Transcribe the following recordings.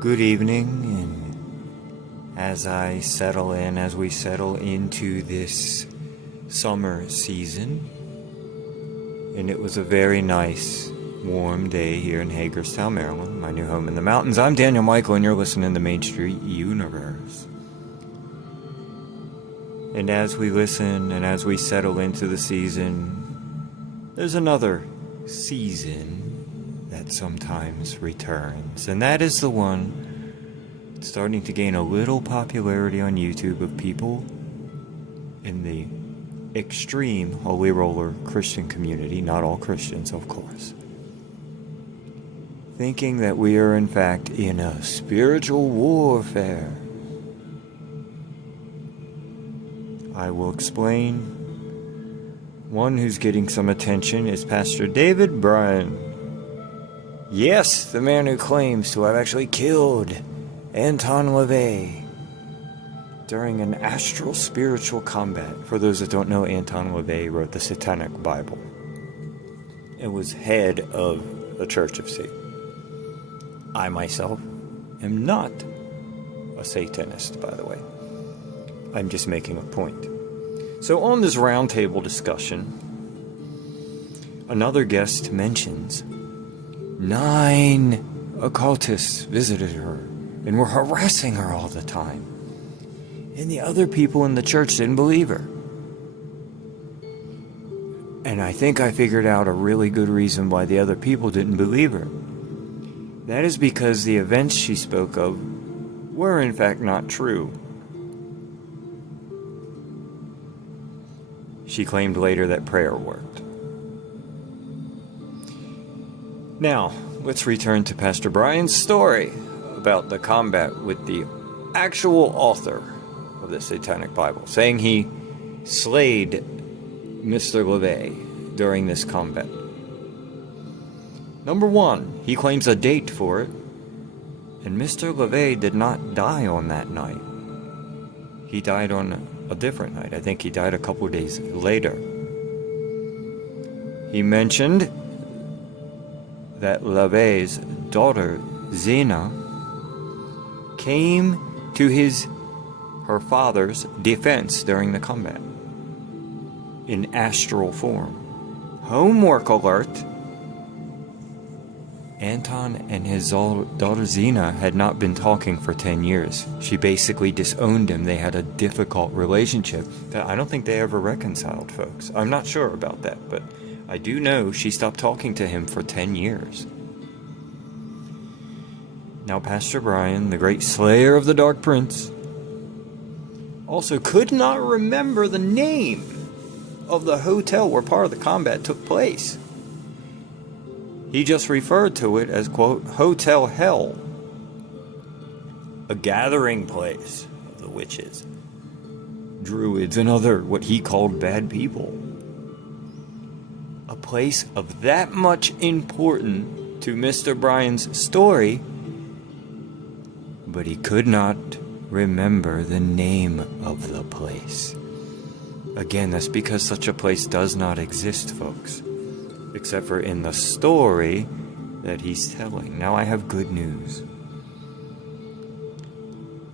Good evening, and as we settle into this summer season, and it was a very nice, warm day here in Hagerstown, Maryland, my new home in the mountains. I'm Daniel Michael, and you're listening to Main Street Universe. And as we listen and as we settle into the season, there's another season that sometimes returns, and that is the one starting to gain a little popularity on YouTube of people in the extreme Holy Roller Christian community, not all Christians, of course, thinking that we are in fact in a spiritual warfare. I will explain. One who's getting some attention is Pastor David Bryan. Yes, the man who claims to have actually killed Anton LaVey during an astral spiritual combat. For those that don't know, Anton LaVey wrote the Satanic Bible and was head of the Church of Satan. I myself am not a Satanist, by the way. I'm just making a point. So on this roundtable discussion, another guest mentions 9 occultists visited her and were harassing her all the time. And the other people in the church didn't believe her. And I think I figured out a really good reason why the other people didn't believe her. That is because the events she spoke of were in fact not true. She claimed later that prayer worked. Now, let's return to Pastor Bryan's story about the combat with the actual author of the Satanic Bible, saying he slayed Mr. LaVey during this combat. Number one, he claims a date for it, and Mr. LaVey did not die on that night. He died on a different night. I think he died a couple days later. He mentioned that LaVey's daughter, Zena, came to her father's defense during the combat in astral form. Homework alert! Anton and his daughter Zena had not been talking for 10 years. She basically disowned him. They had a difficult relationship that I don't think they ever reconciled, folks. I'm not sure about that, but I do know she stopped talking to him for 10 years. Now, Pastor Bryan, the great slayer of the Dark Prince, also could not remember the name of the hotel where part of the combat took place. He just referred to it as, quote, Hotel Hell, a gathering place of the witches, druids, and other what he called bad people. A place of that much importance to Mr. Bryan's story, but he could not remember the name of the place. Again, that's because such a place does not exist, folks, except for in the story that he's telling. Now I have good news.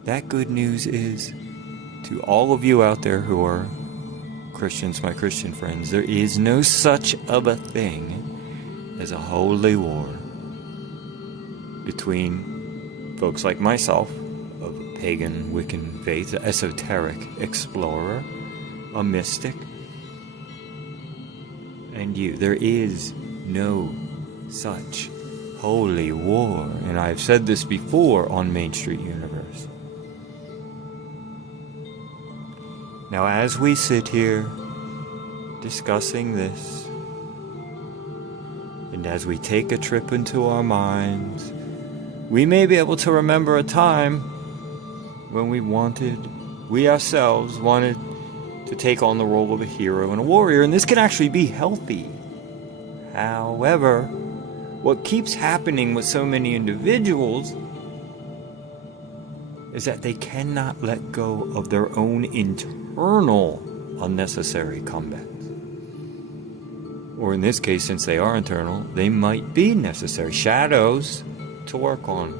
That good news is, to all of you out there who are Christians, my Christian friends, there is no such of a thing as a holy war between folks like myself, of pagan, Wiccan faith, an esoteric explorer, a mystic, and you. There is no such holy war, and I've said this before on Main Street Universe. Now, as we sit here discussing this, and as we take a trip into our minds, we may be able to remember a time when we ourselves wanted to take on the role of a hero and a warrior, and this can actually be healthy. However, what keeps happening with so many individuals is that they cannot let go of their own internal unnecessary combats. Or in this case, since they are internal, they might be necessary shadows to work on.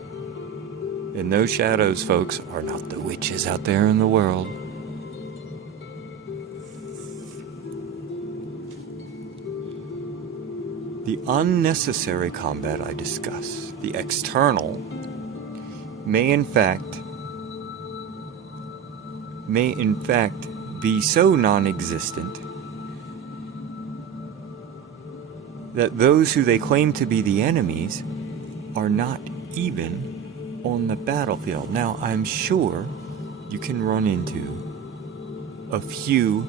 And those shadows, folks, are not the witches out there in the world. The unnecessary combat I discuss, the external, may in fact be so non-existent that those who they claim to be the enemies are not even on the battlefield. Now, I'm sure you can run into a few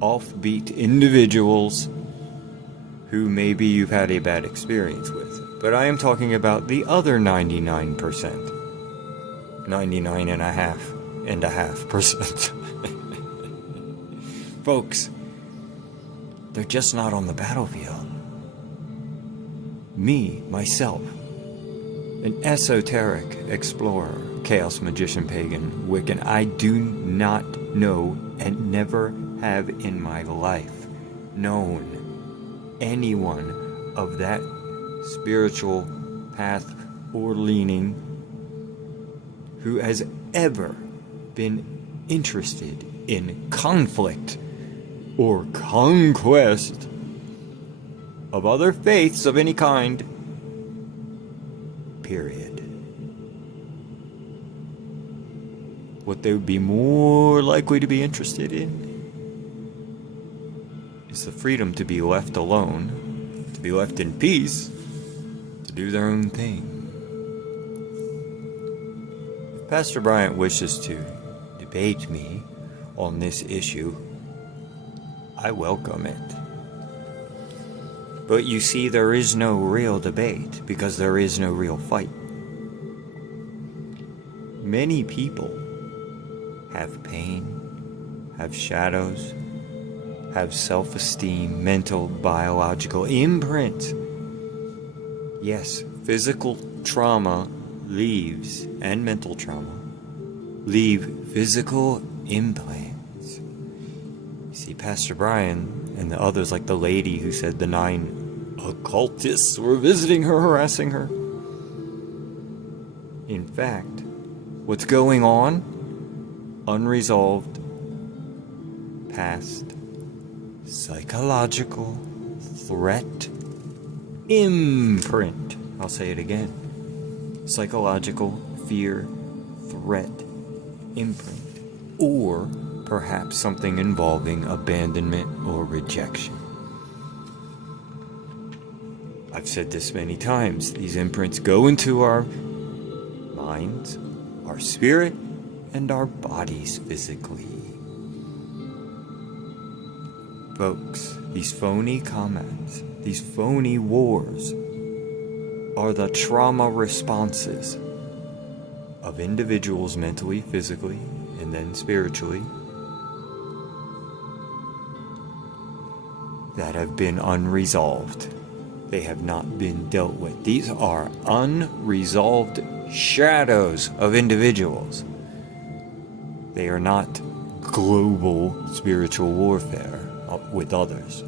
offbeat individuals who maybe you've had a bad experience with. But I am talking about the other 99%. 99.5%. Folks, they're just not on the battlefield. Me, myself, an esoteric explorer, chaos magician, pagan, Wiccan, I do not know and never have in my life known anyone of that spiritual path or leaning who has ever been interested in conflict or conquest of other faiths of any kind, period. What they would be more likely to be interested in is the freedom to be left alone, to be left in peace, to do their own thing. If Pastor Bryant wishes to debate me on this issue, I welcome it. But you see, there is no real debate because there is no real fight. Many people have pain, have shadows, have self-esteem, mental, biological imprint. Yes, physical trauma leaves, and mental trauma, leave physical implants. You see, Pastor Brian and the others, like the lady who said the 9 occultists were visiting her, harassing her. In fact, what's going on? Unresolved, past, psychological threat imprint. I'll say it again. Psychological fear, threat, imprint. Or perhaps something involving abandonment or rejection. I've said this many times. These imprints go into our minds, our spirit, and our bodies physically. Folks, these phony comments, these phony wars are the trauma responses of individuals mentally, physically, and then spiritually that have been unresolved. They have not been dealt with. These are unresolved shadows of individuals. They are not global spiritual warfare with others.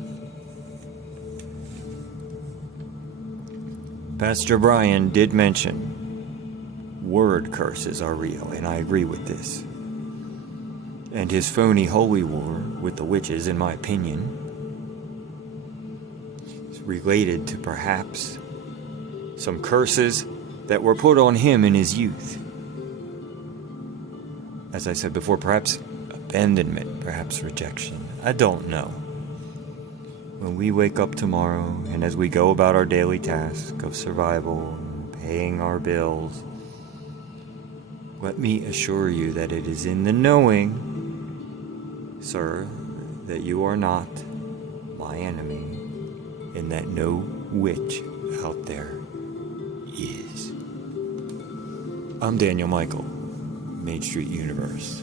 Pastor Brian did mention word curses are real, and I agree with this. And his phony holy war with the witches, in my opinion, is related to perhaps some curses that were put on him in his youth. As I said before, perhaps abandonment, perhaps rejection. I don't know. When we wake up tomorrow, and as we go about our daily task of survival, paying our bills, let me assure you that it is in the knowing, sir, that you are not my enemy, and that no witch out there is. I'm Daniel Michael, Main Street Universe.